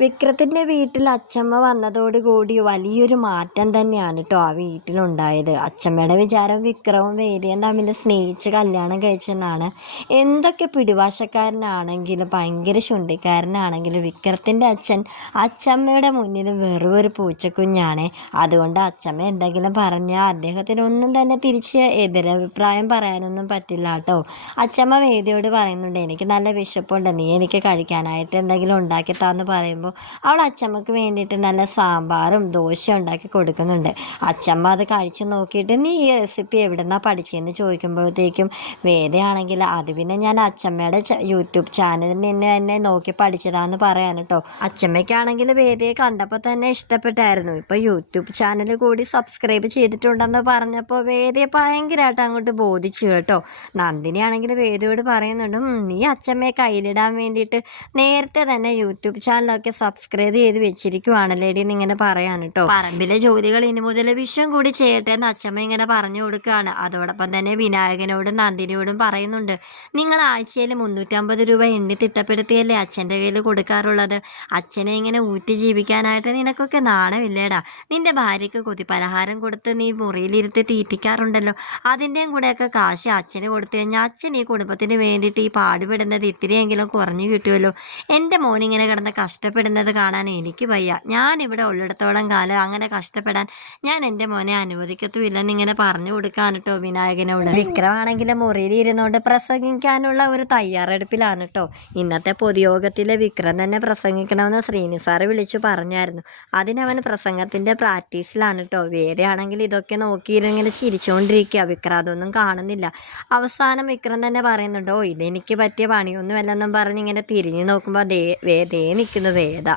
വിക്രത്തിന്റെ വീട്ടിൽ അച്ഛമ്മ വന്നതോടുകൂടി വലിയൊരു മാറ്റം തന്നെയാണ് കേട്ടോ ആ വീട്ടിലുണ്ടായത്. അച്ഛമ്മയുടെ വിചാരം വിക്രവും വേദിയും തമ്മിൽ സ്നേഹിച്ച് കല്യാണം കഴിച്ചെന്നാണ്. എന്തൊക്കെ പിടിവാശക്കാരനാണെങ്കിലും ഭയങ്കര ചുണ്ടിക്കാരനാണെങ്കിലും വിക്രത്തിന്റെ അച്ഛൻ അച്ഛമ്മയുടെ മുന്നിൽ വെറും ഒരു പൂച്ചക്കുഞ്ഞാണ്. അതുകൊണ്ട് അച്ഛമ്മ എന്തെങ്കിലും പറഞ്ഞാൽ അദ്ദേഹത്തിന് ഒന്നും തന്നെ തിരിച്ച് എതിരഭിപ്രായം പറയാനൊന്നും പറ്റില്ല കേട്ടോ അച്ഛമ്മ വേദിയോട് പറയുന്നുണ്ട് എനിക്ക് നല്ല വിശപ്പുണ്ട്. നീ എനിക്ക് കഴിക്കാനായിട്ട് എന്തെങ്കിലും ഉണ്ടാക്കി താന്ന് പറയുമ്പോൾ അവൾ അച്ചമ്മക്ക് വേണ്ടിയിട്ട് നല്ല സാമ്പാറും ദോശയും ഉണ്ടാക്കി കൊടുക്കുന്നുണ്ട്. അച്ചമ്മ അത് കഴിച്ച് നോക്കിയിട്ട് നീ ഈ റെസിപ്പി എവിടെന്നാ പഠിച്ചതെന്ന് ചോദിക്കുമ്പോഴത്തേക്കും വേദയാണെങ്കിൽ അത് പിന്നെ ഞാൻ അച്ചമ്മയുടെ യൂട്യൂബ് ചാനലിൽ നിന്ന് തന്നെ നോക്കി പഠിച്ചതാന്ന് പറയാൻ കേട്ടോ അച്ചമ്മയ്ക്കാണെങ്കിൽ വേദയെ കണ്ടപ്പോൾ തന്നെ ഇഷ്ടപ്പെട്ടായിരുന്നു. ഇപ്പോൾ യൂട്യൂബ് ചാനൽ കൂടി സബ്സ്ക്രൈബ് ചെയ്തിട്ടുണ്ടെന്ന് പറഞ്ഞപ്പോൾ വേദയെ ഭയങ്കരമായിട്ട് അങ്ങോട്ട് ബോധിച്ചു കേട്ടോ. നന്ദിനി ആണെങ്കിൽ വേദയോട് പറയുന്നുണ്ട് നീ അച്ചമ്മയെ കയ്യിലിടാൻ വേണ്ടിയിട്ട് നേരത്തെ തന്നെ യൂട്യൂബ് ചാനലൊക്കെ സബ്സ്ക്രൈബ് ചെയ്ത് വെച്ചിരിക്കുവാണ് എന്ന് ഇങ്ങനെ പറയാൻ കേട്ടോ പറമ്പിലെ ജോലികൾ ഇനി മുതൽ വിഷം കൂടി ചെയ്യട്ടെ എന്ന് അച്ഛമ്മ ഇങ്ങനെ പറഞ്ഞു കൊടുക്കുകയാണ് അതോടൊപ്പം തന്നെ വിനായകനോടും നന്ദിനിയോടും പറയുന്നുണ്ട്. നിങ്ങൾ ആഴ്ചയിൽ മുന്നൂറ്റമ്പത് രൂപ എണ്ണി തിട്ടപ്പെടുത്തിയല്ലേ അച്ഛന്റെ കയ്യിൽ കൊടുക്കാറുള്ളത്? അച്ഛനെ ഇങ്ങനെ ഊറ്റി ജീവിക്കാനായിട്ട് നിനക്കൊക്കെ നാണമില്ലേടാ? നിന്റെ ഭാര്യയ്ക്ക് കൊതി പലഹാരം കൊടുത്ത് നീ മുറിയിലിരുത്തി തീറ്റിക്കാറുണ്ടല്ലോ. അതിന്റെയും കൂടെയൊക്കെ കാശ് അച്ഛന് കൊടുത്തു കഴിഞ്ഞാൽ അച്ഛൻ ഈ കുടുംബത്തിന് വേണ്ടിയിട്ട് ഈ പാടുപെടുന്നത് ഇത്തിരിയെങ്കിലും കുറഞ്ഞു കിട്ടുമല്ലോ. എന്റെ മോനിങ്ങനെ കിടന്ന് കഷ്ടപ്പെടുന്നത് കാണാൻ എനിക്ക് വയ്യ. ഞാൻ ഇവിടെ ഉള്ളിടത്തോളം കാലം അങ്ങനെ കഷ്ടപ്പെടാൻ ഞാൻ എന്റെ മോനെ അനുവദിക്കത്തുമില്ലെന്ന് ഇങ്ങനെ പറഞ്ഞു കൊടുക്കാൻ കേട്ടോ വിനായകനോട്. വിക്രമാണെങ്കിൽ മുറിയിൽ ഇരുന്നുകൊണ്ട് പ്രസംഗിക്കാനുള്ള ഒരു തയ്യാറെടുപ്പിലാണ് കേട്ടോ ഇന്നത്തെ പൊതുയോഗത്തിലെ വിക്രം തന്നെ പ്രസംഗിക്കണമെന്ന് ശ്രീനി സാറ് വിളിച്ചു പറഞ്ഞായിരുന്നു. അതിനവൻ പ്രസംഗത്തിന്റെ പ്രാക്ടീസിലാണ് കേട്ടോ വേറെയാണെങ്കിൽ ഇതൊക്കെ നോക്കിയിരുന്നിങ്ങനെ ചിരിച്ചുകൊണ്ടിരിക്കുക വിക്രം അതൊന്നും കാണുന്നില്ല. അവസാനം വിക്രം തന്നെ പറയുന്നുണ്ട് ഓ ഇതെനിക്ക് പറ്റിയ പണിയൊന്നുമല്ലെന്നും പറഞ്ഞ് ഇങ്ങനെ തിരിഞ്ഞു നോക്കുമ്പോൾ ദേ വേ ദേ നിൽക്കുന്നു だ。